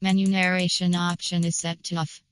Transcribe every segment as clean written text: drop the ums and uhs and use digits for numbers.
Menu narration option is set to off.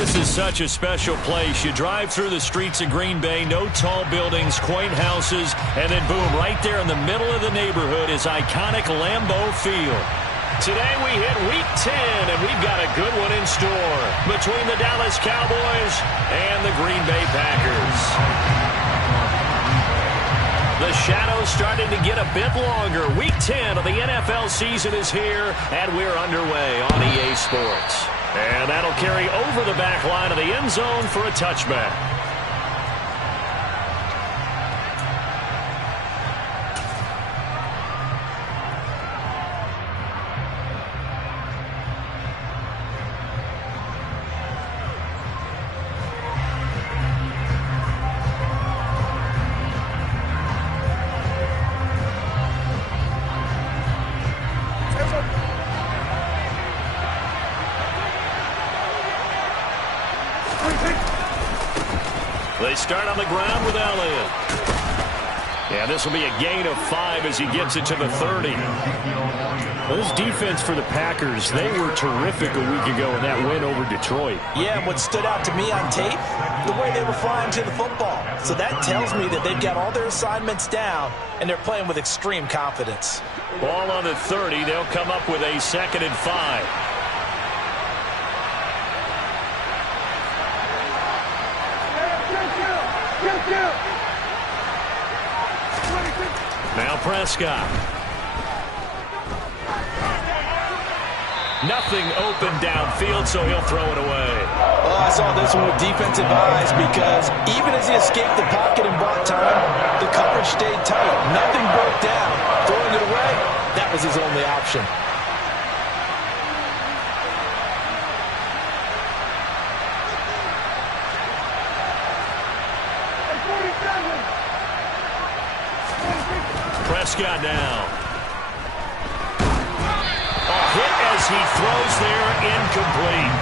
This is such a special place. You drive through the streets of Green Bay, no tall buildings, quaint houses, and then boom, right there in the middle of the neighborhood is iconic Lambeau Field. Today we hit Week 10, and we've got a good one in store between the Dallas Cowboys and the Green Bay Packers. The shadow's starting to get a bit longer. Week 10 of the NFL season is here, and we're underway on EA Sports. And that'll carry over the back line of the end zone for a touchback. They start on the ground with Elliott. And this will be a gain of 5 as he gets it to the 30. Well, this defense for the Packers, they were terrific a week ago in that win over Detroit. Yeah, and what stood out to me on tape, the way they were flying to the football. So that tells me that they've got all their assignments down, and they're playing with extreme confidence. Ball on the 30. They'll come up with a 2nd and 5. Now Prescott. Nothing open downfield, so he'll throw it away. Oh, I saw this one with defensive eyes because even as he escaped the pocket and bought time, the coverage stayed tight. Nothing broke down. Throwing it away, that was his only option. Prescott now. A hit as he throws there, incomplete.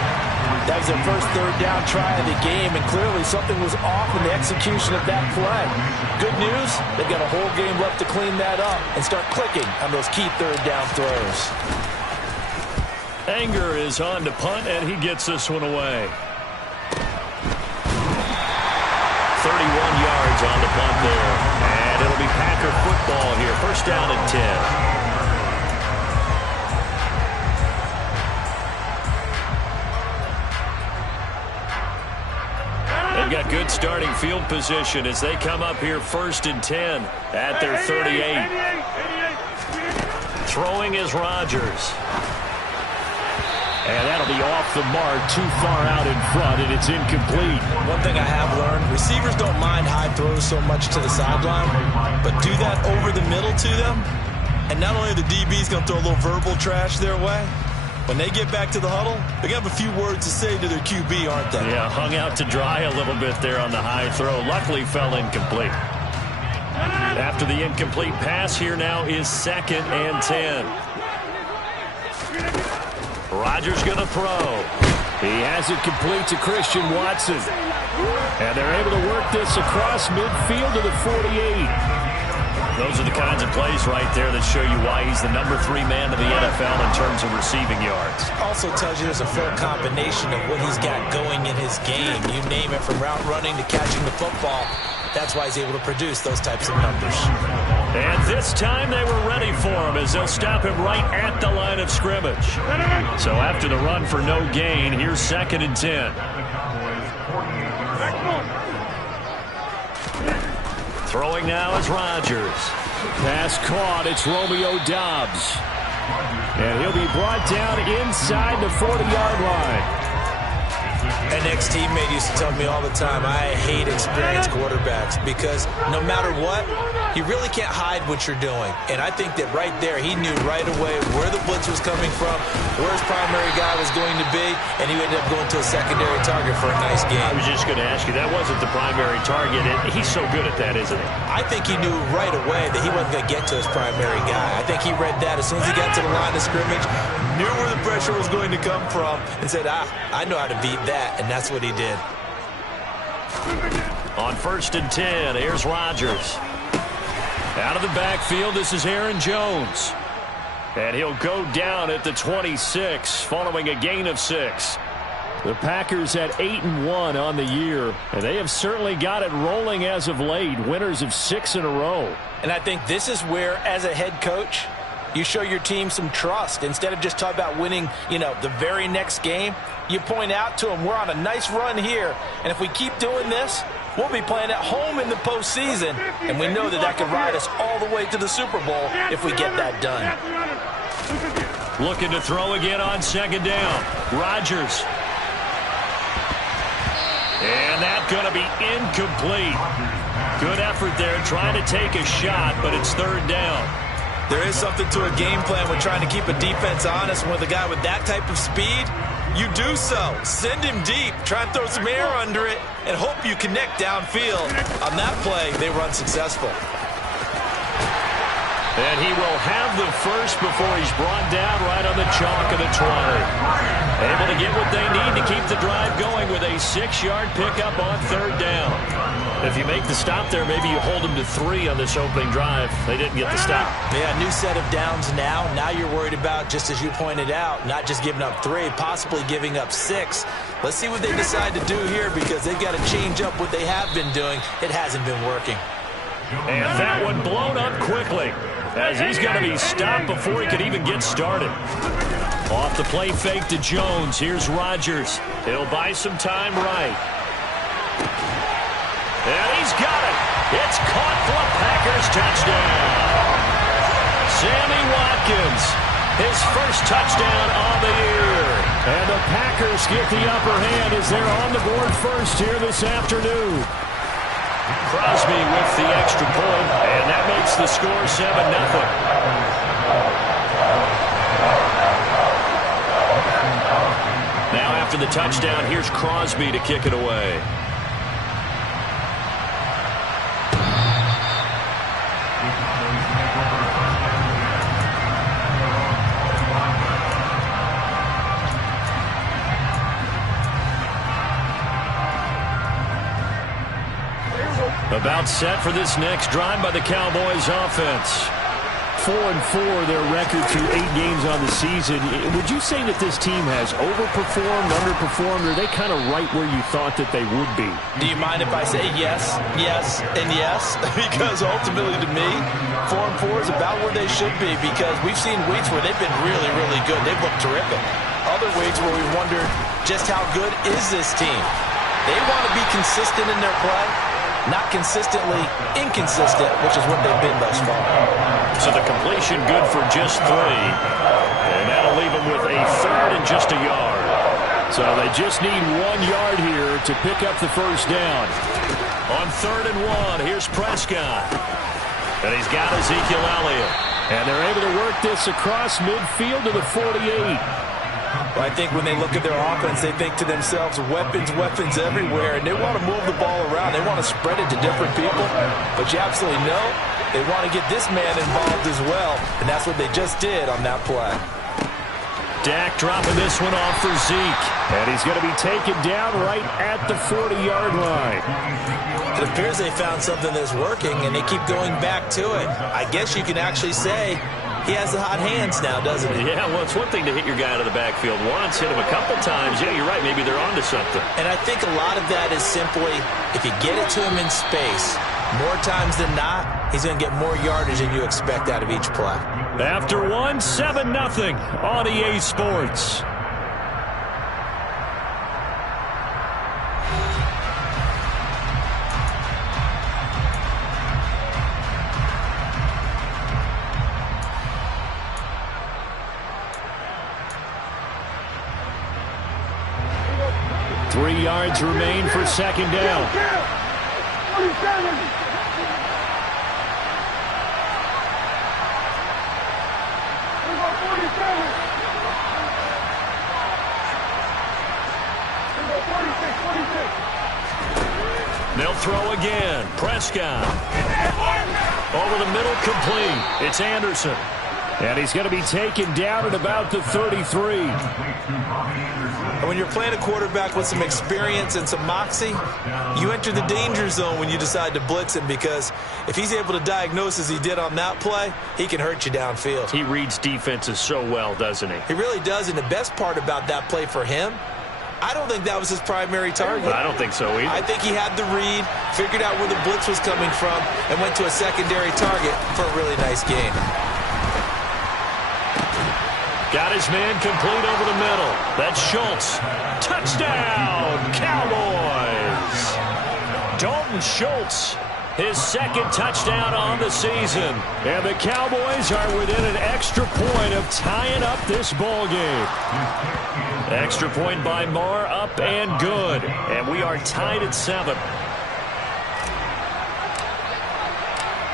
That was their first third down try of the game, and clearly something was off in the execution of that play. Good news, they've got a whole game left to clean that up and start clicking on those key third down throws. Anger is on to punt, and he gets this one away. 31 yards on the punt there. And it'll be Packer football here. First down and 10. They've got good starting field position as they come up here 1st and 10 at their 38. Throwing is Rodgers. And that'll be off the mark, too far out in front, and it's incomplete. One thing I have learned, receivers don't mind high throws so much to the sideline, but do that over the middle to them, and not only are the DBs going to throw a little verbal trash their way, when they get back to the huddle, they're going to have a few words to say to their QB, aren't they? Yeah, hung out to dry a little bit there on the high throw. Luckily fell incomplete. After the incomplete pass, here now is 2nd and 10. Rodgers going to throw. He has it complete to Christian Watson. And they're able to work this across midfield to the 48. Those are the kinds of plays right there that show you why he's the number 3 man of the NFL in terms of receiving yards. Also tells you there's a full combination of what he's got going in his game. You name it, from route running to catching the football. That's why he's able to produce those types of numbers. And this time they were ready for him as they'll stop him right at the line of scrimmage. So after the run for no gain, here's 2nd and 10. Throwing now is Rodgers. Pass caught. It's Romeo Doubs. And he'll be brought down inside the 40-yard line. An ex-teammate used to tell me all the time, I hate experienced quarterbacks because no matter what, you really can't hide what you're doing. And I think that right there, he knew right away where the blitz was coming from, where his primary guy was going to be, and he ended up going to a secondary target for a nice game. I was just going to ask you, that wasn't the primary target. He's so good at that, isn't he? I think he knew right away that he wasn't going to get to his primary guy. I think he read that as soon as he got to the line of scrimmage, knew where the pressure was going to come from, and said, I know how to beat that. And that's what he did. On 1st and 10, here's Rodgers. Out of the backfield, this is Aaron Jones. And he'll go down at the 26, following a gain of 6. The Packers at 8-1 on the year, and they have certainly got it rolling as of late. Winners of 6 in a row. And I think this is where, as a head coach, you show your team some trust. Instead of just talking about winning, the very next game, you point out to them, we're on a nice run here, and if we keep doing this, we'll be playing at home in the postseason, and we know that could ride us all the way to the Super Bowl if we get that done. Looking to throw again on 2nd down. Rodgers. And that's going to be incomplete. Good effort there trying to take a shot, but it's 3rd down. There is something to a game plan with trying to keep a defense honest. With a guy with that type of speed, you do so. Send him deep. Try and throw some air under it and hope you connect downfield. On that play, they were unsuccessful. And he will have the first before he's brought down right on the chalk of the 20. Able to get what they need to keep the drive going with a 6-yard pickup on 3rd down. If you make the stop there, maybe you hold them to 3 on this opening drive. They didn't get the stop. Yeah, new set of downs now. Now you're worried about, just as you pointed out, not just giving up 3, possibly giving up 6. Let's see what they decide to do here because they've got to change up what they have been doing. It hasn't been working. And that one blown up quickly as he's going to be stopped before he could even get started. Off the play fake to Jones. Here's Rodgers. He'll buy some time right. And he's got it. It's caught for a Packers touchdown. Sammy Watkins, his first touchdown on the year. And the Packers get the upper hand as they're on the board first here this afternoon. Crosby with the extra point, and that makes the score 7-0. Now after the touchdown, here's Crosby to kick it away. About set for this next drive by the Cowboys offense. 4-4 their record through 8 games on the season. Would you say that this team has overperformed, underperformed, or are they kind of right where you thought that they would be? Do you mind if I say yes, yes, and yes? Because ultimately to me, 4-4 is about where they should be because we've seen weeks where they've been really, really good. They've looked terrific. Other weeks where we wondered just how good is this team? They want to be consistent in their play. Not consistently inconsistent, which is what they've been thus far. So the completion good for just 3. And that'll leave them with a 3rd and just a yard. So they just need 1 yard here to pick up the first down. On 3rd and 1, here's Prescott. And he's got Ezekiel Elliott. And they're able to work this across midfield to the 48. Well, I think when they look at their offense, they think to themselves, weapons, weapons everywhere, and they want to move the ball around. They want to spread it to different people, but you absolutely know they want to get this man involved as well, and that's what they just did on that play. Dak dropping this one off for Zeke. And he's going to be taken down right at the 40-yard line. It appears they found something that's working, and they keep going back to it. I guess you can actually say he has the hot hands now, doesn't he? Yeah, well, it's one thing to hit your guy out of the backfield once, hit him a couple times. Yeah, you're right. Maybe they're onto something. And I think a lot of that is simply if you get it to him in space, more times than not, he's going to get more yardage than you expect out of each play. After one, 7-0 on EA Sports. Three yards remain for second down. They'll throw again. Prescott. Over the middle, complete. It's Anderson. And he's going to be taken down at about the 33. And when you're playing a quarterback with some experience and some moxie, you enter the danger zone when you decide to blitz him, because if he's able to diagnose as he did on that play, he can hurt you downfield. He reads defenses so well, doesn't he? He really does, and the best part about that play for him, I don't think that was his primary target. I don't think so either. I think he had the read, figured out where the blitz was coming from, and went to a secondary target for a really nice gain. Got his man complete over the middle. That's Schultz. Touchdown, Cowboys. Dalton Schultz, his second touchdown on the season. And the Cowboys are within an extra point of tying up this ball game. Extra point by Marr, up and good. And we are tied at 7.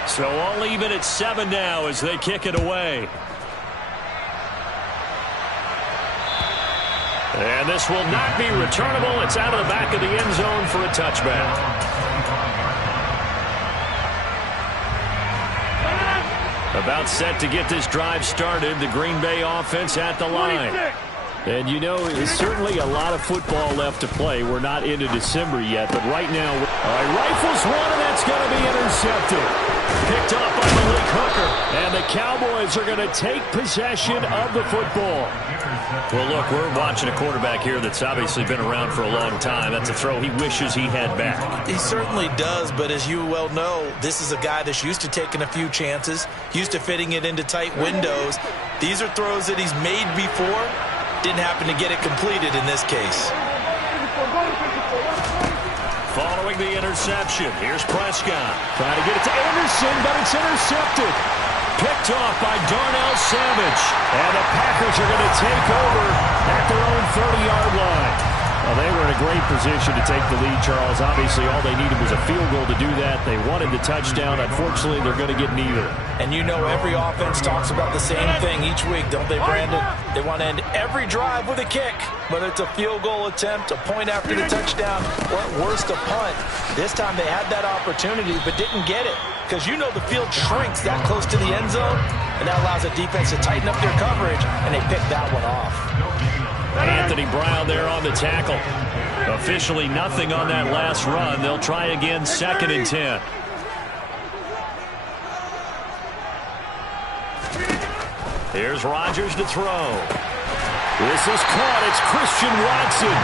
So all even at 7 now as they kick it away. And this will not be returnable. It's out of the back of the end zone for a touchback. About set to get this drive started. The Green Bay offense at the line. And you know, there's certainly a lot of football left to play. We're not into December yet, but right now, rifles one, and that's going to be intercepted. Picked up by Malik Hooker. And the Cowboys are going to take possession of the football. Well, look, we're watching a quarterback here that's obviously been around for a long time. That's a throw he wishes he had back. He certainly does, but as you well know, this is a guy that's used to taking a few chances, used to fitting it into tight windows. These are throws that he's made before. Didn't happen to get it completed in this case. Following the interception, here's Prescott. Trying to get it to Anderson, but it's intercepted. Picked off by Darnell Savage. And the Packers are going to take over at their own 30-yard line. Well, they were in a great position to take the lead, Charles. Obviously, all they needed was a field goal to do that. They wanted the touchdown. Unfortunately, they're going to get neither. And you know every offense talks about the same thing each week, don't they, Brandon? They want to end every drive with a kick, whether it's a field goal attempt, a point after the touchdown, or at worst a punt. This time they had that opportunity but didn't get it, because you know the field shrinks that close to the end zone, and that allows the defense to tighten up their coverage, and they picked that one off. Anthony Brown there on the tackle. Officially nothing on that last run. They'll try again, 2nd and 10. Here's Rodgers to throw. This is caught. It's Christian Watson.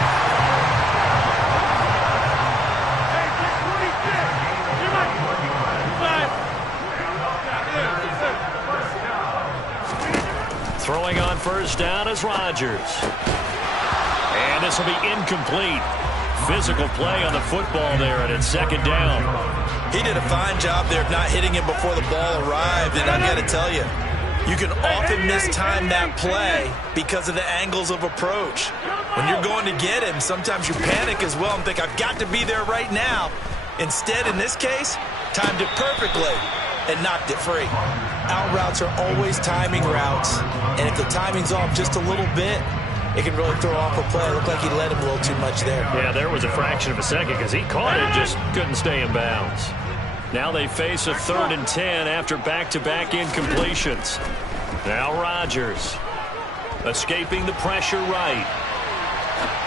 Throwing on first down is Rodgers. And this will be incomplete. Physical play on the football there, and it's 2nd down. He did a fine job there of not hitting him before the ball arrived, and I've got to tell you, you can often mistime that play because of the angles of approach. When you're going to get him, sometimes you panic as well and think, I've got to be there right now. Instead, in this case, timed it perfectly and knocked it free. Out routes are always timing routes, and if the timing's off just a little bit, it can really throw off a play. It looked like he led him a little too much there. Yeah, there was a fraction of a second because he caught it, just couldn't stay in bounds. Now they face a 3rd and 10 after back-to-back incompletions. Now Rodgers. escaping the pressure right.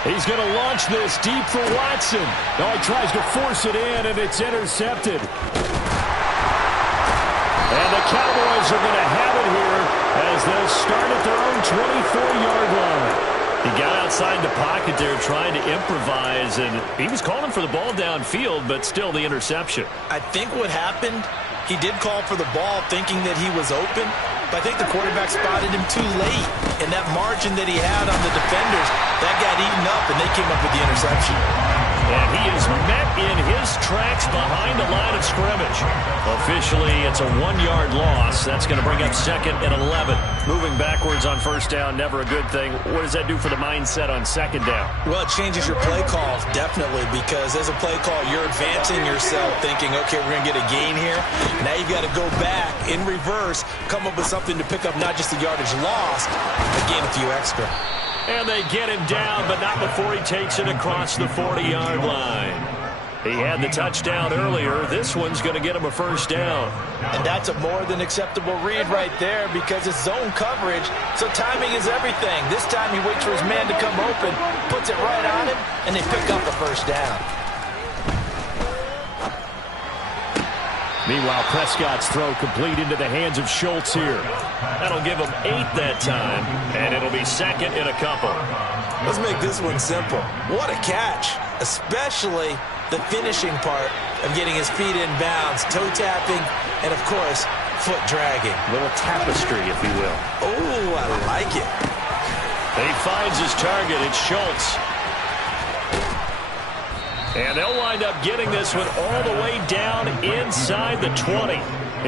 He's going to launch this deep for Watson. Oh, he tries to force it in, and it's intercepted. And the Cowboys are going to have it here as they'll start at their own 24-yard line. He got outside the pocket there trying to improvise, and he was calling for the ball downfield, but still the interception. I think what happened, he did call for the ball thinking that he was open, but I think the quarterback spotted him too late. And that margin that he had on the defenders, that got eaten up, and they came up with the interception. And he is met in his tracks behind the line of scrimmage. Officially, it's a 1-yard loss. That's going to bring up 2nd and 11. Moving backwards on first down, never a good thing. What does that do for the mindset on 2nd down? Well, it changes your play calls, definitely, because as a play call, you're advancing yourself, thinking, okay, we're going to get a gain here. Now you've got to go back in reverse, come up with something to pick up not just the yardage lost, but gain a few extra. And they get him down, but not before he takes it across the 40-yard line. He had the touchdown earlier. This one's going to get him a first down. And that's a more than acceptable read right there because it's zone coverage, so timing is everything. This time he waits for his man to come open, puts it right on him, and they pick up the first down. Meanwhile, Prescott's throw complete into the hands of Schultz here. That'll give him 8 that time, and it'll be 2nd and a couple. Let's make this one simple. What a catch, especially the finishing part of getting his feet in bounds, toe tapping, and, of course, foot dragging. A little tapestry, if you will. Oh, I like it. He finds his target. It's Schultz. And they'll wind up getting this one all the way down inside the 20.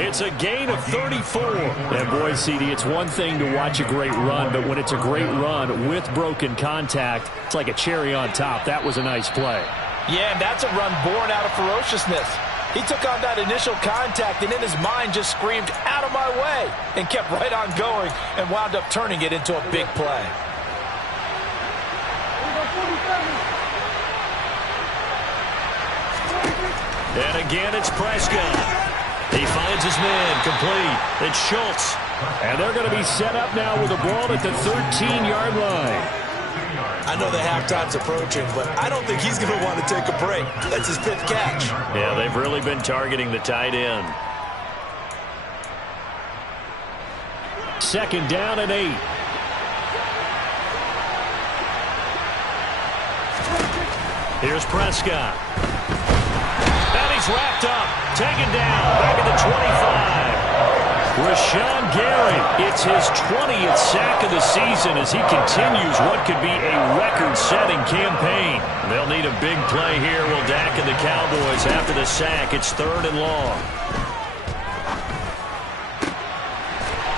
It's a gain of 34. And boy, CD, it's one thing to watch a great run, but when it's a great run with broken contact, it's like a cherry on top. That was a nice play. Yeah, and that's a run born out of ferociousness. He took on that initial contact and in his mind just screamed, out of my way, and kept right on going and wound up turning it into a big play. And again, it's Prescott. He finds his man complete. It's Schultz. And they're going to be set up now with the ball at the 13-yard line. I know the halftime's approaching, but I don't think he's going to want to take a break. That's his 5th catch. Yeah, they've really been targeting the tight end. 2nd down and 8. Here's Prescott. And he's wrapped up, taken down, back at the 25. Rashawn Gary, it's his 20th sack of the season as he continues what could be a record-setting campaign. They'll need a big play here. Will Dak and the Cowboys after the sack. It's 3rd and long.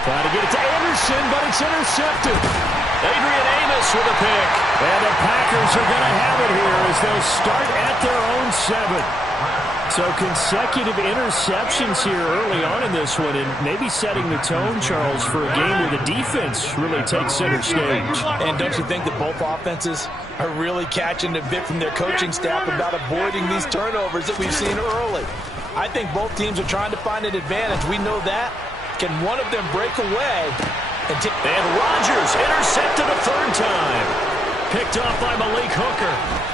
Trying to get it to Anderson, but it's intercepted. Adrian Amos with a pick. And the Packers are going to have it here as they'll start at their own 7. So consecutive interceptions here early on in this one, and maybe setting the tone, Charles, for a game where the defense really takes center stage. And don't you think that both offenses are really catching a bit from their coaching staff about avoiding these turnovers that we've seen early? I think both teams are trying to find an advantage. We know that. Can one of them break away? And Rodgers intercepted a 3rd time. Picked off by Malik Hooker.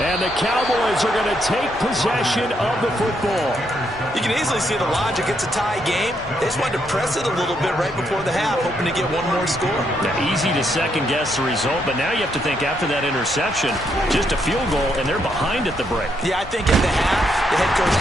And the Cowboys are going to take possession of the football. You can easily see the logic. It's a tie game. They just wanted to press it a little bit right before the half, hoping to get one more score. Now, easy to second-guess the result, but now you have to think after that interception, just a field goal, and they're behind at the break. Yeah, I think at the half, the head coach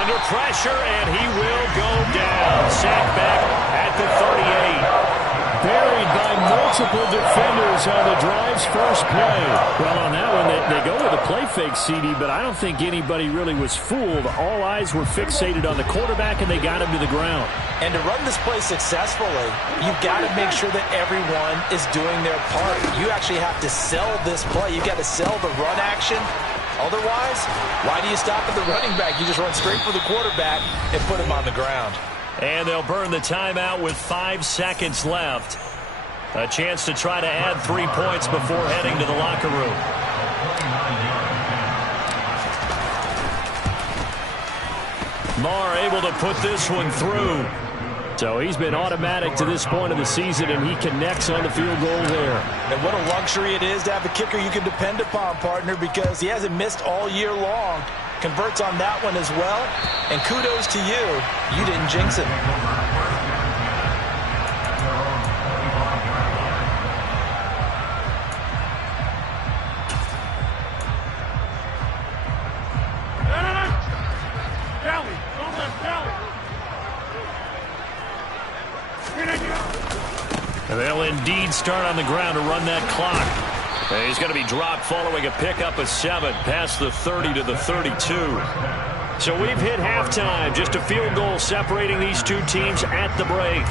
under pressure, and he will go down. Sacked back at the 38. Buried by multiple defenders on the drive's first play. Well, on that one, they go with a play fake, CD, but I don't think anybody really was fooled. All eyes were fixated on the quarterback, and they got him to the ground. And to run this play successfully, you've got to make sure that everyone is doing their part. You actually have to sell this play. You've got to sell the run action. Otherwise, why do you stop at the running back? You just run straight for the quarterback and put him on the ground. And they'll burn the timeout with 5 seconds left. A chance to try to add 3 points before heading to the locker room. Marr able to put this one through. So he's been automatic to this point of the season, and he connects on the field goal there. And what a luxury it is to have a kicker you can depend upon, partner, because he hasn't missed all year long. Converts on that one as well. And kudos to you. You didn't jinx it. And they'll indeed start on the ground to run that clock. And he's going to be dropped following a pickup of 7 past the 30 to the 32. So we've hit halftime. Just a field goal separating these two teams at the break.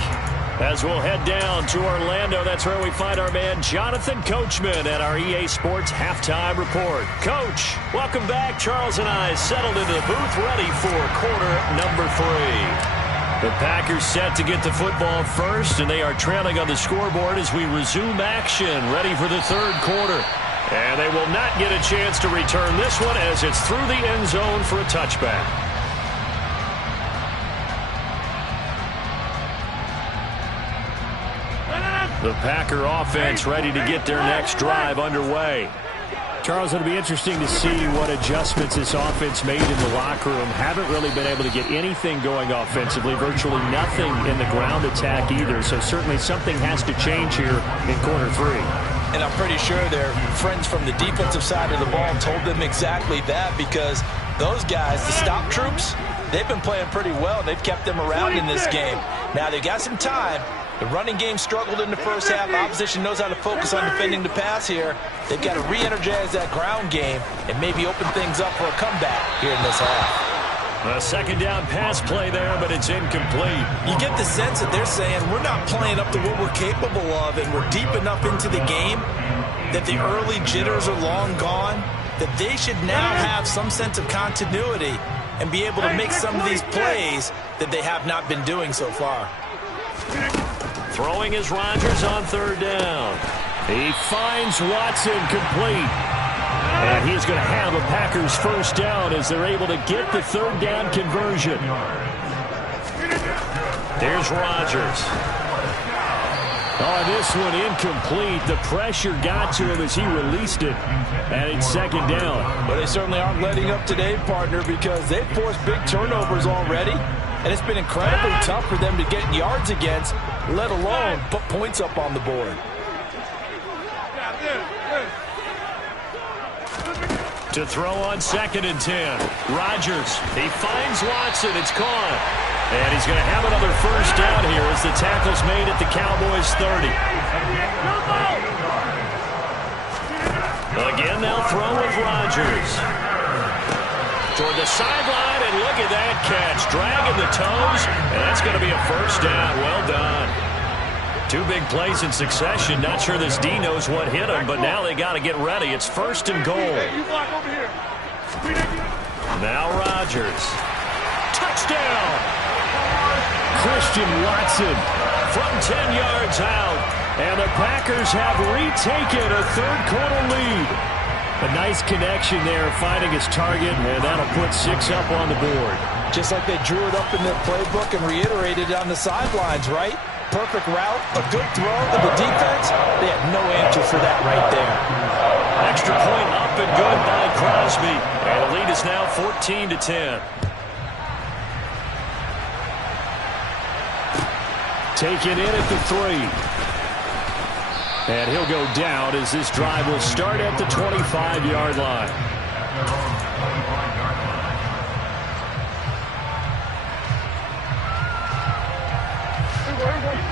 As we'll head down to Orlando, that's where we find our man Jonathan Coachman at our EA Sports Halftime Report. Coach, welcome back. Charles and I settled into the booth ready for quarter number 3. The Packers set to get the football first, and they are trailing on the scoreboard as we resume action, ready for the third quarter. And they will not get a chance to return this one as it's through the end zone for a touchback. The Packer offense ready to get their next drive underway. Charles, it'll be interesting to see what adjustments this offense made in the locker room. Haven't really been able to get anything going offensively, virtually nothing in the ground attack either. So certainly something has to change here in quarter 3. And I'm pretty sure their friends from the defensive side of the ball told them exactly that, because those guys, the stop troops, they've been playing pretty well. They've kept them around in this game. Now they've got some time. The running game struggled in the first half. Opposition knows how to focus on defending the pass here. They've got to re-energize that ground game and maybe open things up for a comeback here in this half. A second down pass play there, but it's incomplete. You get the sense that they're saying we're not playing up to what we're capable of, and we're deep enough into the game that the early jitters are long gone, that they should now have some sense of continuity and be able to make some of these plays that they have not been doing so far. Throwing is Rodgers on third down. He finds Watson complete. And he's going to have a Packers first down as they're able to get the third down conversion. Here's Rodgers. Oh, this one incomplete. The pressure got to him as he released it. And it's second down. But they certainly aren't letting up today, partner, because they've forced big turnovers already. And it's been incredibly tough for them to get yards against, let alone put points up on the board. To throw on 2nd and 10. Rodgers, he finds Watson. It's caught. And he's going to have another first down here as the tackle's made at the Cowboys' 30. Again, they'll throw with Rodgers. Toward the sideline, and look at that catch. Dragging the toes, and that's going to be a first down. Well done. 2 big plays in succession. Not sure this D knows what hit him, but now they got to get ready. It's 1st and goal. Now Rodgers. Touchdown! Christian Watson from 10 yards out. And the Packers have retaken a third quarter lead. A nice connection there, finding his target, and that'll put 6 up on the board. Just like they drew it up in their playbook and reiterated it on the sidelines, right? Perfect route, a good throw to the defense. They had no answer for that right there. Extra point up and good by Crosby. And the lead is now 14-10. Taken in at the 3. And he'll go down as this drive will start at the 25-yard line.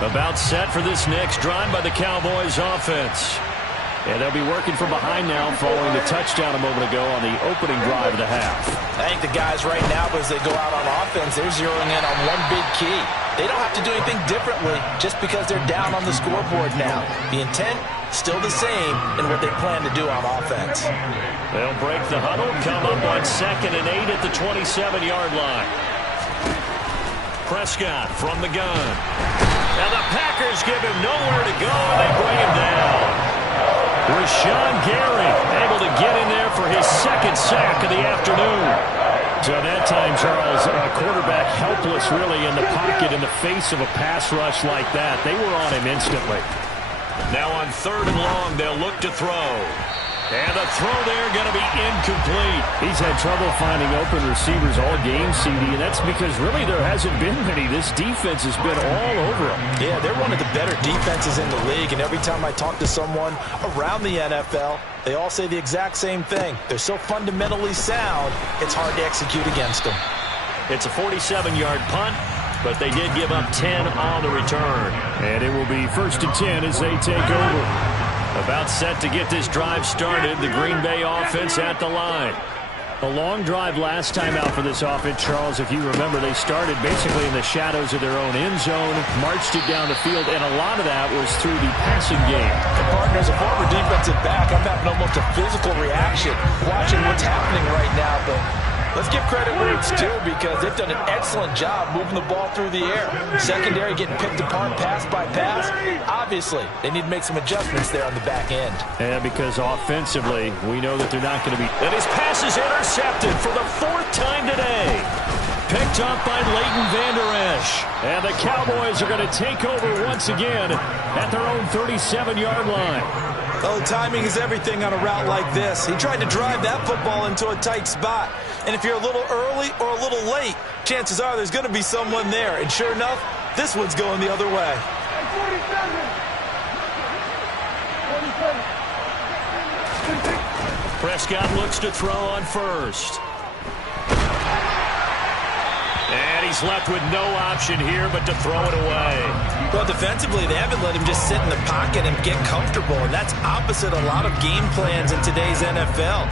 About set for this next drive by the Cowboys offense. And they'll be working from behind now following the touchdown a moment ago on the opening drive of the half. I think the guys right now, as they go out on offense, they're zeroing in on one big key. They don't have to do anything differently just because they're down on the scoreboard now. The intent, still the same in what they plan to do on offense. They'll break the huddle, come up on 2nd and 8 at the 27-yard line. Prescott from the gun. Now the Packers give him nowhere to go, and they bring him down. Rashawn Gary able to get in there for his 2nd sack of the afternoon. So that time, Charles, quarterback helpless really in the pocket in the face of a pass rush like that. They were on him instantly. Now on 3rd and long, they'll look to throw. And the throw there going to be incomplete. He's had trouble finding open receivers all game, CD, and that's because really there hasn't been many. This defense has been all over them. Yeah, they're one of the better defenses in the league, and every time I talk to someone around the NFL, they all say the exact same thing. They're so fundamentally sound, it's hard to execute against them. It's a 47-yard punt, but they did give up 10 on the return. And it will be 1st and 10 as they take over. About set to get this drive started, the Green Bay offense at the line. A long drive last time out for this offense, Charles. If you remember, they started basically in the shadows of their own end zone, marched it down the field, and a lot of that was through the passing game. The partner, as a former defensive back, I'm having almost a physical reaction watching what's happening right now, but let's give credit where it's due because they've done an excellent job moving the ball through the air. Secondary getting picked apart pass by pass. Obviously, they need to make some adjustments there on the back end. And because offensively, we know that they're not going to be... And his pass is intercepted for the 4th time today. Picked up by Leighton Vander Esch. And the Cowboys are going to take over once again at their own 37-yard line. Oh, timing is everything on a route like this. He tried to drive that football into a tight spot. And if you're a little early or a little late, chances are there's going to be someone there. And sure enough, this one's going the other way. Prescott looks to throw on 1st. And he's left with no option here but to throw it away. Well, defensively, they haven't let him just sit in the pocket and get comfortable, and that's opposite a lot of game plans in today's NFL.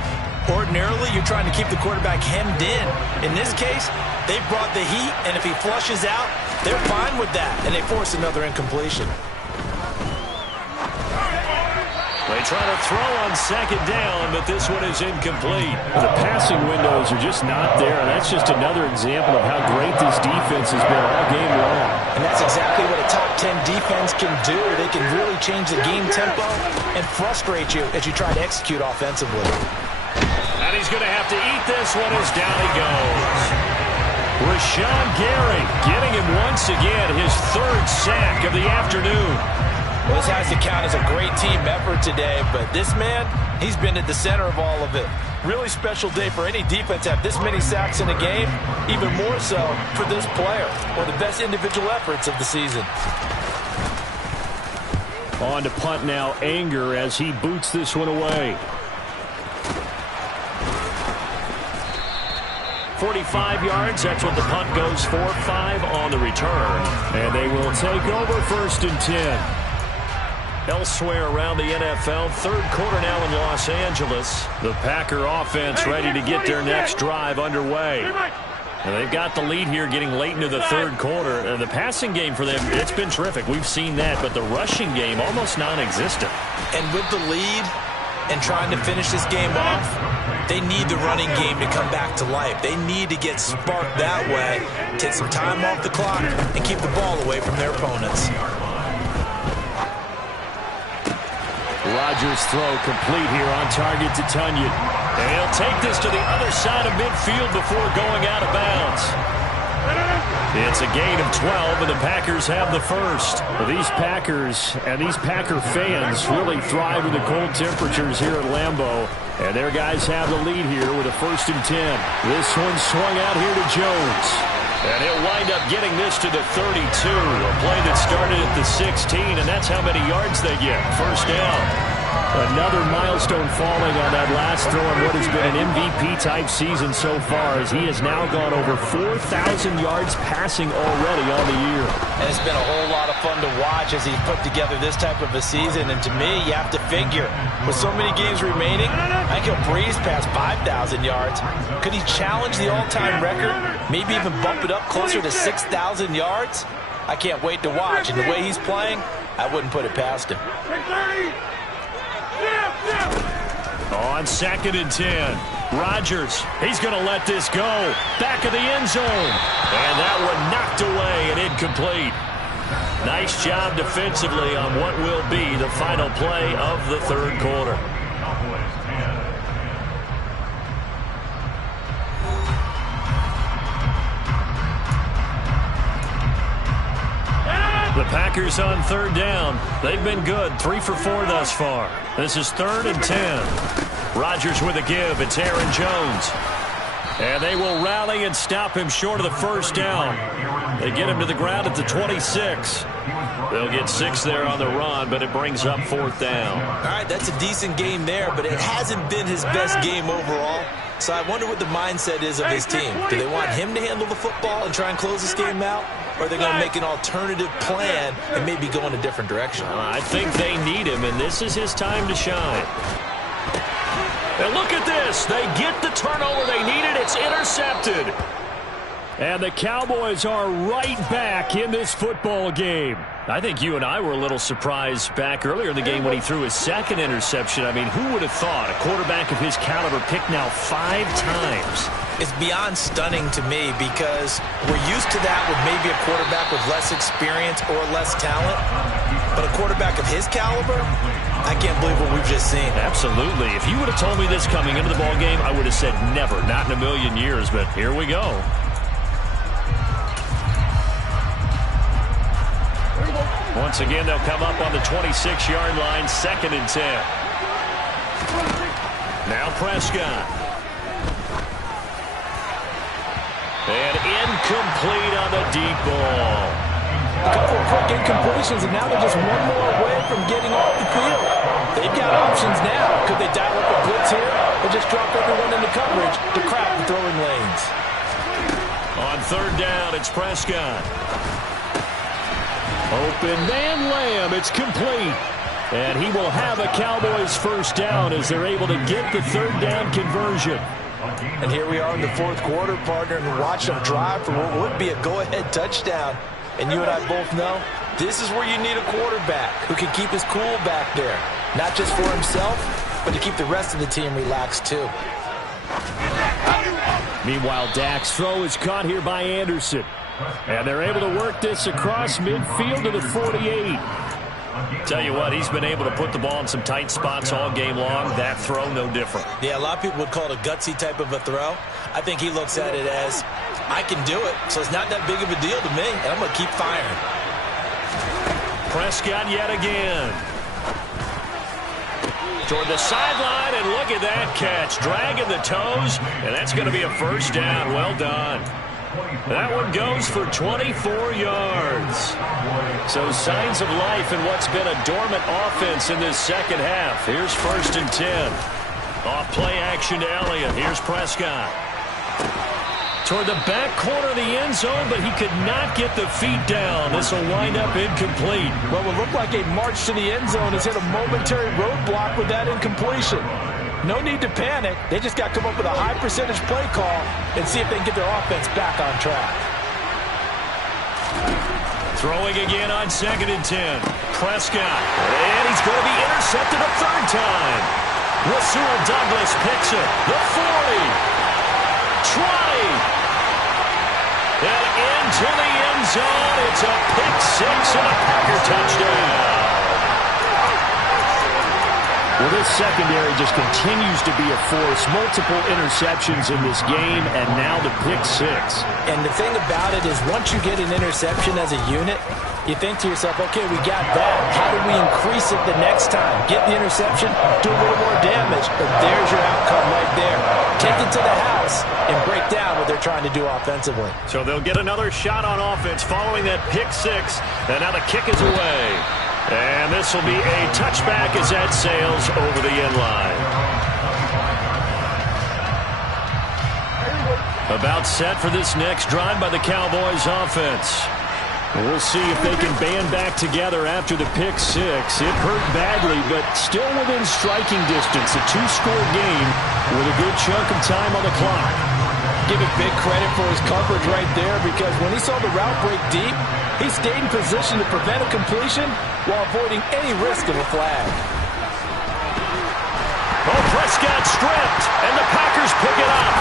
Ordinarily, you're trying to keep the quarterback hemmed in. In this case, they brought the heat, and if he flushes out, they're fine with that, and they force another incompletion. They try to throw on 2nd down, but this one is incomplete. The passing windows are just not there, and that's just another example of how great this defense has been all game long. And that's exactly what a top 10 defense can do. They can really change the game tempo and frustrate you as you try to execute offensively. And he's going to have to eat this one as down he goes. Rashawn Gary getting him once again his 3rd sack of the afternoon. Well, this has to count as a great team effort today, but this man, he's been at the center of all of it. Really special day for any defense to have this many sacks in a game, even more so for this player. One of the best individual efforts of the season. On to punt now, Anger as he boots this one away. 45 yards, that's what the punt goes for. 5 on the return. And they will take over 1st and 10. Elsewhere around the NFL, 3rd quarter now in Los Angeles. The Packer offense ready to get their next drive underway. And they've got the lead here getting late into the 3rd quarter. And the passing game for them, it's been terrific. We've seen that, but the rushing game almost non-existent. And with the lead and trying to finish this game off, they need the running game to come back to life. They need to get sparked that way, take some time off the clock, and keep the ball away from their opponents. Rodgers' throw complete here on target to Tunyon. And he'll take this to the other side of midfield before going out of bounds. It's a gain of 12, and the Packers have the first. Well, these Packers and these Packer fans really thrive in the cold temperatures here at Lambeau. And their guys have the lead here with a 1st and 10. This one swung out here to Jones. And he'll wind up getting this to the 32. A play that started at the 16, and that's how many yards they get. 1st down. Another milestone falling on that last throw in what has been an MVP-type season so far, as he has now gone over 4,000 yards passing already on the year. And it's been a whole lot of fun to watch as he's put together this type of a season. And to me, you have to figure, with so many games remaining, I think he'll breeze past 5,000 yards. Could he challenge the all-time record? Maybe even bump it up closer to 6,000 yards? I can't wait to watch. And the way he's playing, I wouldn't put it past him. On 2nd and 10, Rodgers, he's going to let this go. Back of the end zone. And that one knocked away and incomplete. Nice job defensively on what will be the final play of the 3rd quarter. The Packers on third down. They've been good. 3 for 4 thus far. This is 3rd and 10. Rodgers with a give. It's Aaron Jones. And they will rally and stop him short of the first down. They get him to the ground at the 26. They'll get 6 there on the run, but it brings up 4th down. All right, that's a decent game there, but it hasn't been his best game overall. So I wonder what the mindset is of his team. Do they want him to handle the football and try and close this game out? Or are they going to make an alternative plan and maybe go in a different direction? I think they need him, and this is his time to shine. And look at this. They get the turnover they needed. It's intercepted. And the Cowboys are right back in this football game. I think you and I were a little surprised back earlier in the game when he threw his second interception. I mean, who would have thought a quarterback of his caliber picked now 5 times? It's beyond stunning to me because we're used to that with maybe a quarterback with less experience or less talent. But a quarterback of his caliber, I can't believe what we've just seen. Absolutely. If you would have told me this coming into the ball game, I would have said never, not in a million years. But here we go. Once again, they'll come up on the 26-yard line, 2nd and 10. Now Prescott. And incomplete on the deep ball. A couple of quick incompletions, and now they're just one more away from getting off the field. They've got options now. Could they dial up a blitz here or just drop everyone into coverage to crowd the throwing lanes? On 3rd down, it's Prescott. Open man Lamb. It's complete. And he will have a Cowboys first down as they're able to get the 3rd down conversion. And here we are in the 4th quarter, partner, and watch them drive for what would be a go-ahead touchdown. And you and I both know this is where you need a quarterback who can keep his cool back there. Not just for himself, but to keep the rest of the team relaxed too. Meanwhile, Dak's throw is caught here by Anderson. And they're able to work this across midfield to the 48. Tell you what, he's been able to put the ball in some tight spots all game long. That throw, no different. Yeah, a lot of people would call it a gutsy type of a throw. I think he looks at it as, I can do it, so it's not that big of a deal to me, and I'm going to keep firing. Prescott yet again. Toward the sideline, and look at that catch. Dragging the toes, and that's going to be a first down. Well done. That one goes for 24 yards. So signs of life in what's been a dormant offense in this second half. Here's 1st and 10. Off play action to Elliott. Here's Prescott. Toward the back corner of the end zone, but he could not get the feet down. This will wind up incomplete. Well, it looked like a march to the end zone has hit a momentary roadblock with that incompletion. No need to panic. They just got to come up with a high percentage play call and see if they can get their offense back on track. Throwing again on 2nd and 10. Prescott. And he's going to be intercepted a 3rd time. Rasul Douglas picks it. The 40. 20. And into the end zone. It's a pick 6 and a Packer touchdown. Well, this secondary just continues to be a force. Multiple interceptions in this game, and now the pick 6. And the thing about it is once you get an interception as a unit, you think to yourself, okay, we got that. How do we increase it the next time? Get the interception, do a little more damage, but there's your outcome right there. Take it to the house and break down what they're trying to do offensively. So they'll get another shot on offense following that pick 6, and now the kick is away. And this will be a touchback as that sails over the end line. About set for this next drive by the Cowboys offense. We'll see if they can band back together after the pick 6. It hurt badly, but still within striking distance. A 2-score game with a good chunk of time on the clock. Give it big credit for his coverage right there because when he saw the route break deep, he stayed in position to prevent a completion while avoiding any risk of a flag. Oh, Prescott stripped, and the Packers pick it up.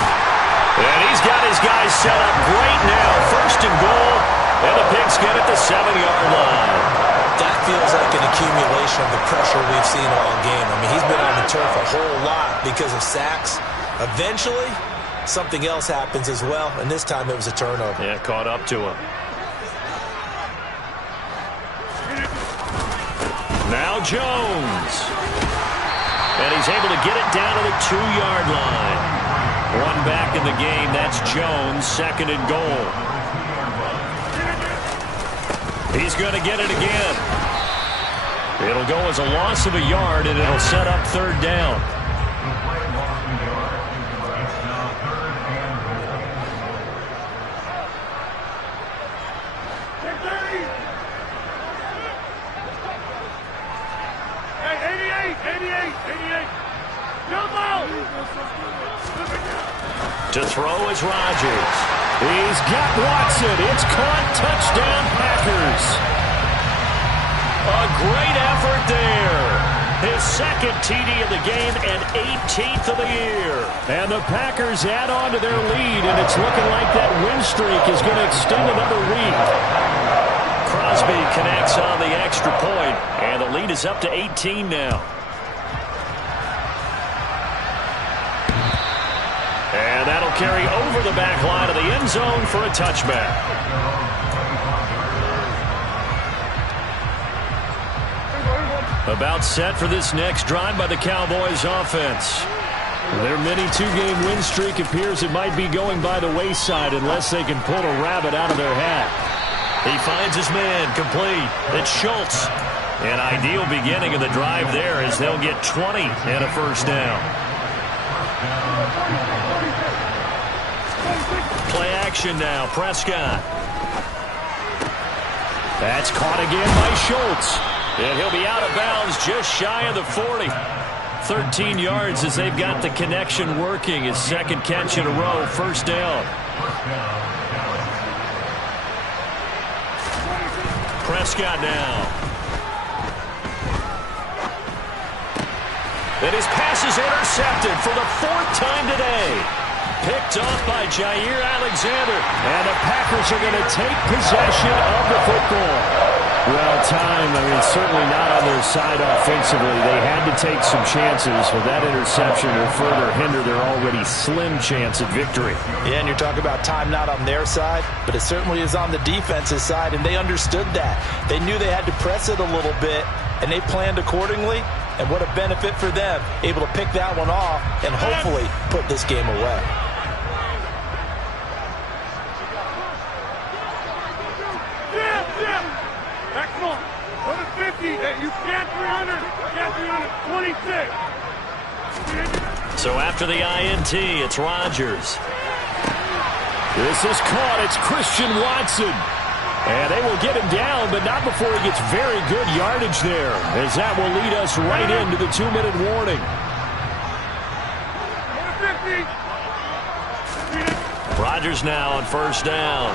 And he's got his guys set up great now. 1st and goal, and the Pigs get at the 7-yard line. That feels like an accumulation of the pressure we've seen all game. I mean, he's been on the turf a whole lot because of sacks. Eventually, something else happens as well, and this time it was a turnover. Yeah, caught up to him. Now Jones. And he's able to get it down to the 2-yard line. One back in the game. That's Jones, second and goal. He's going to get it again. It'll go as a loss of a yard, and it'll set up third down. To throw is Rodgers. He's got Watson. It's caught. Touchdown, Packers. A great effort there. His second TD of the game and 18th of the year. And the Packers add on to their lead, and it's looking like that win streak is going to extend another week. Crosby connects on the extra point, and the lead is up to 18 now. And that'll carry over the back line of the end zone for a touchback. About set for this next drive by the Cowboys offense. Their mini 2-game win streak appears it might be going by the wayside unless they can pull a rabbit out of their hat. He finds his man complete. It's Schultz. An ideal beginning of the drive there as they'll get 20 and a first down. Play action now. Prescott. That's caught again by Schultz. And he'll be out of bounds just shy of the 40. 13 yards as they've got the connection working. His second catch in a row. First down. Prescott now. And his pass is intercepted for the 4th time today. Picked off by Jair Alexander. And the Packers are going to take possession of the football. Well, time, certainly not on their side offensively. They had to take some chances, but that interception will further hinder their already slim chance at victory. Yeah, and you're talking about time not on their side, but it certainly is on the defense's side, and they understood that. They knew they had to press it a little bit, and they planned accordingly, and what a benefit for them, able to pick that one off and hopefully put this game away. So after the INT, it's Rodgers. This is caught. It's Christian Watson. And they will get him down, but not before he gets very good yardage there, as that will lead us right into the 2-minute warning. Rodgers now on first down.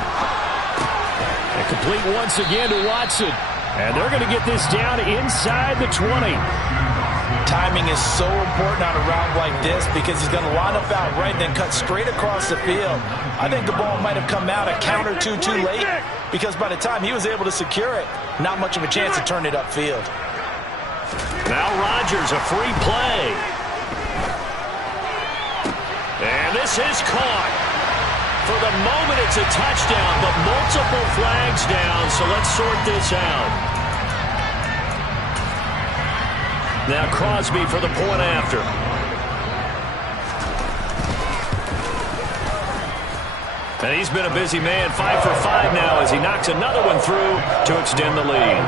And complete once again to Watson. And they're going to get this down inside the 20. Timing is so important on a round like this because he's going to line up out right and then cut straight across the field. I think the ball might have come out a count or two too late because by the time he was able to secure it, not much of a chance to turn it upfield. Now Rodgers, a free play. And this is caught. For the moment, it's a touchdown, but multiple flags down, so let's sort this out. Now Crosby for the point after. And he's been a busy man, 5 for 5 now as he knocks another one through to extend the lead.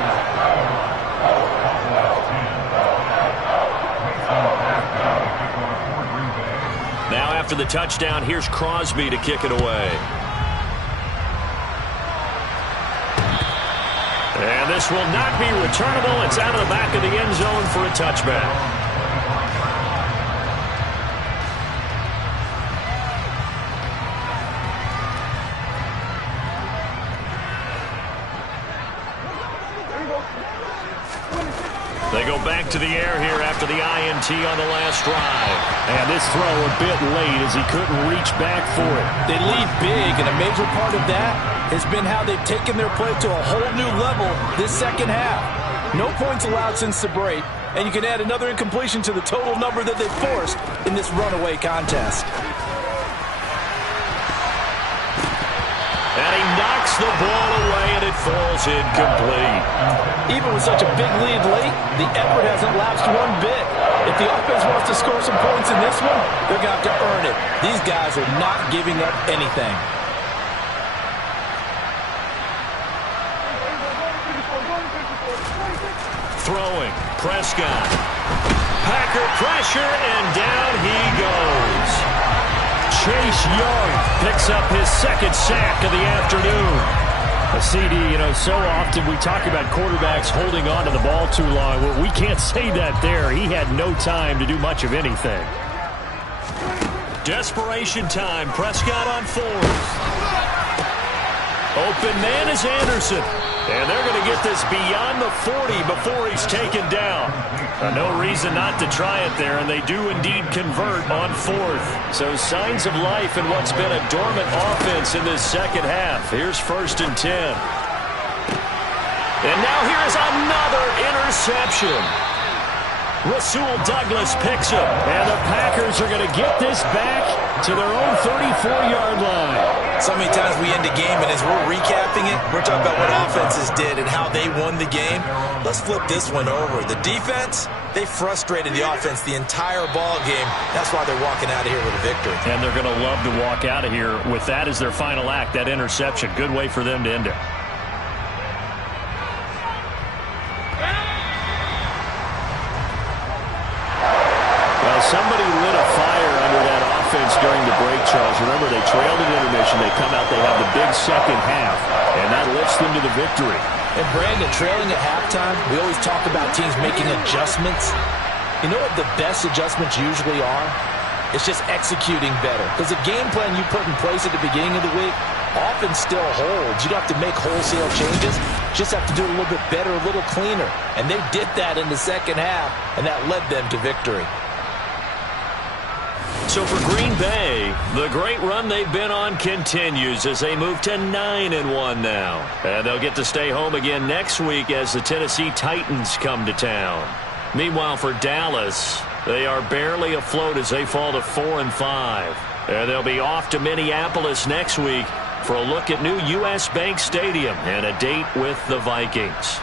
Now after the touchdown, here's Crosby to kick it away. And this will not be returnable. It's out of the back of the end zone for a touchback. They go back to the air here after the INT on the last drive. And this throw a bit late as he couldn't reach back for it. They lead big, and a major part of that has been how they've taken their play to a whole new level this second half. No points allowed since the break, and you can add another incompletion to the total number that they forced in this runaway contest. And he knocks knocks the ball away, and it falls incomplete. Even with such a big lead late, the effort hasn't lapsed one bit. If the offense wants to score some points in this one, they're going to have to earn it. These guys are not giving up anything. Throwing, Prescott. Packer pressure, and down he goes. Chase Young picks up his second sack of the afternoon. A CD, so often we talk about quarterbacks holding on to the ball too long. Well, we can't say that there. He had no time to do much of anything. Desperation time. Prescott on fourth. Open man is Anderson. And they're going to get this beyond the 40 before he's taken down. No reason not to try it there, and they do indeed convert on fourth. So signs of life in what's been a dormant offense in this second half. Here's 1st and 10. And now here's another interception. Rasul Douglas picks him. And the Packers are going to get this back to their own 34-yard line. So many times we end a game, and as we're recapping it, we're talking about what offenses did and how they won the game. Let's flip this one over. The defense, they frustrated the offense the entire ball game. That's why they're walking out of here with a victory. And they're going to love to walk out of here with that as their final act, that interception. Good way for them to end it. Well, somebody lit a fire under that offense during the break, Charles. Remember, they trailed at intermission. They come out, they have the big second half, and that lifts them to the victory. And Brandon, trailing at halftime, we always talk about teams making adjustments. You know what the best adjustments usually are? It's just executing better. Because the game plan you put in place at the beginning of the week often still holds. You don't have to make wholesale changes. Just have to do it a little bit better, a little cleaner. And they did that in the second half, and that led them to victory. So for Green Bay, the great run they've been on continues as they move to 9-1 now. And they'll get to stay home again next week as the Tennessee Titans come to town. Meanwhile, for Dallas, they are barely afloat as they fall to 4-5. And they'll be off to Minneapolis next week for a look at new U.S. Bank Stadium and a date with the Vikings.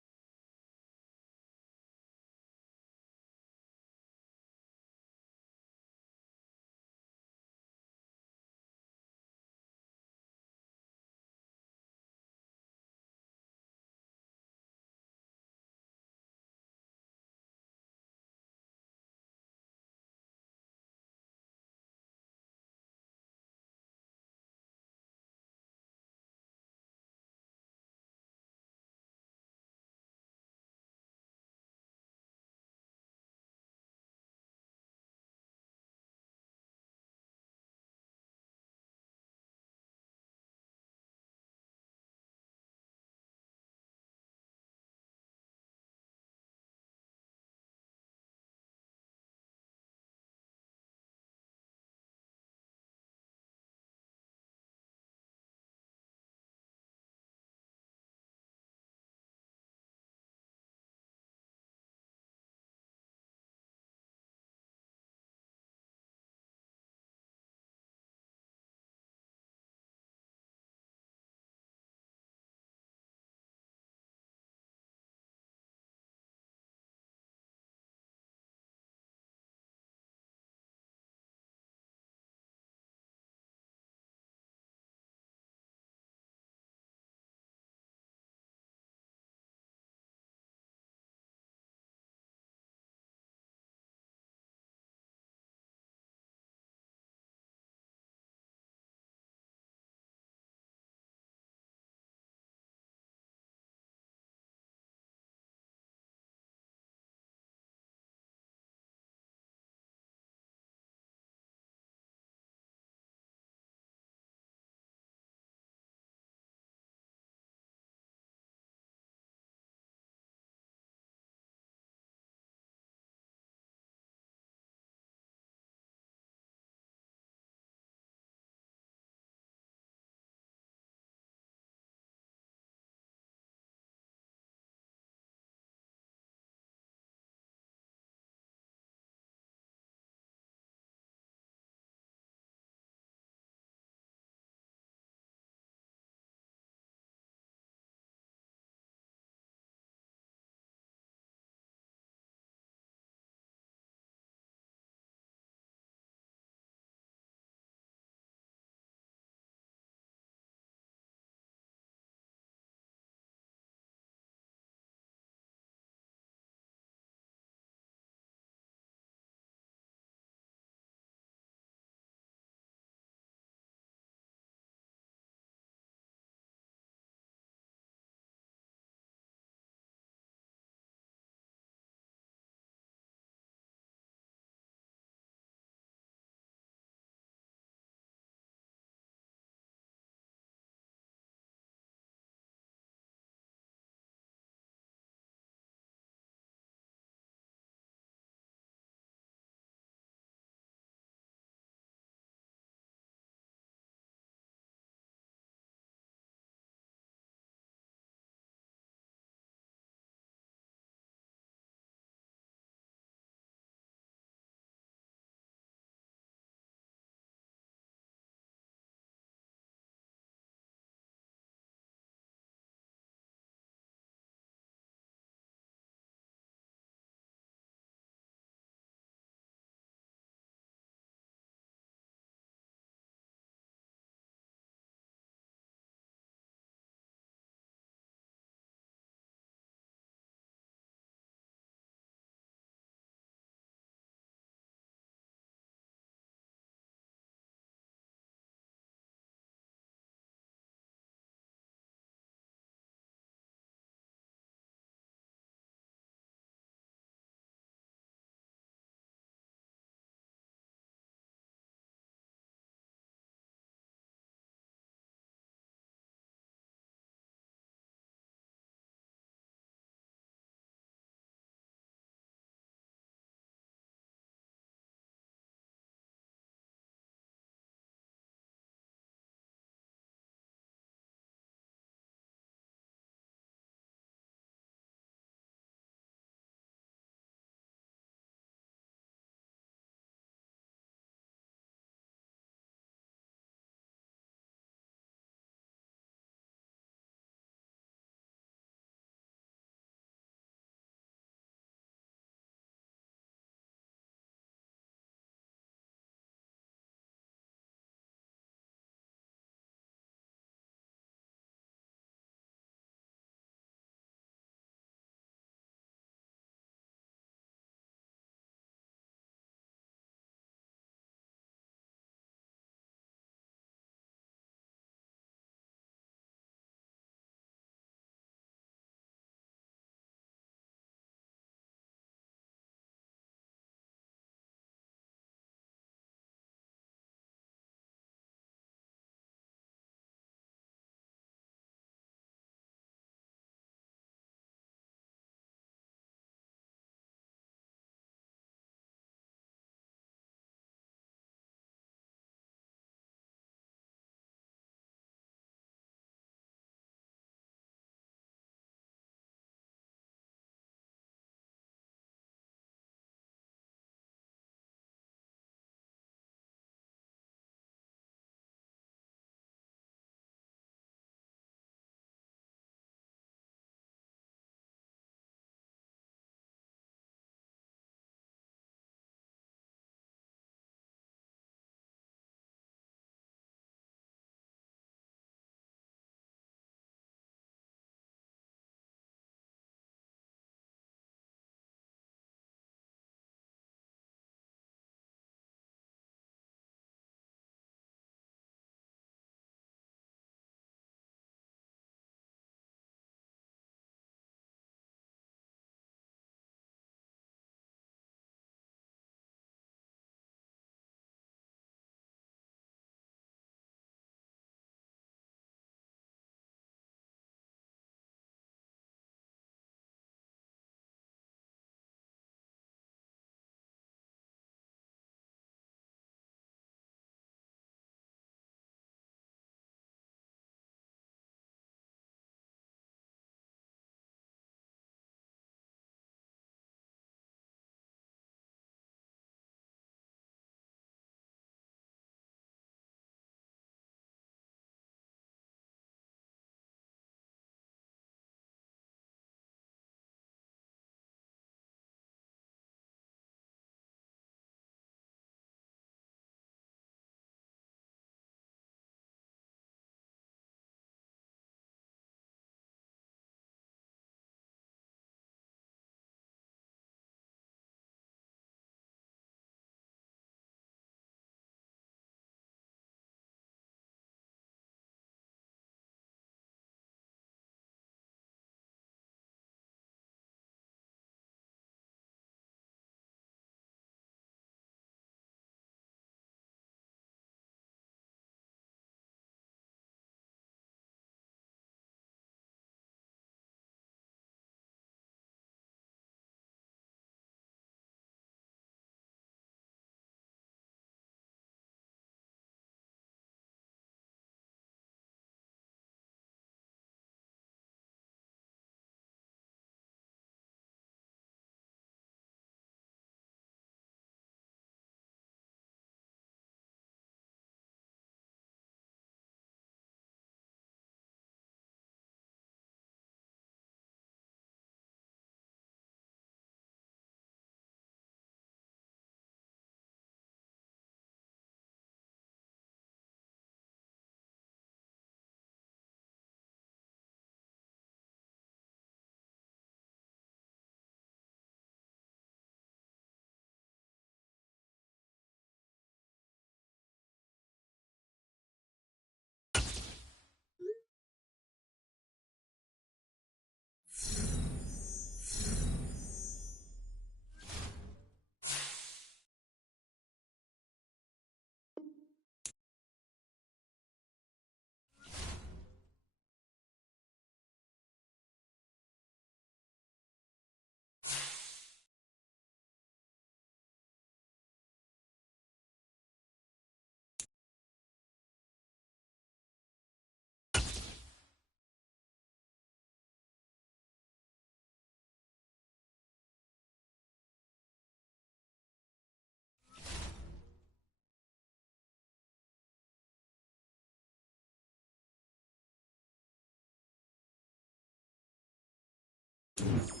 it.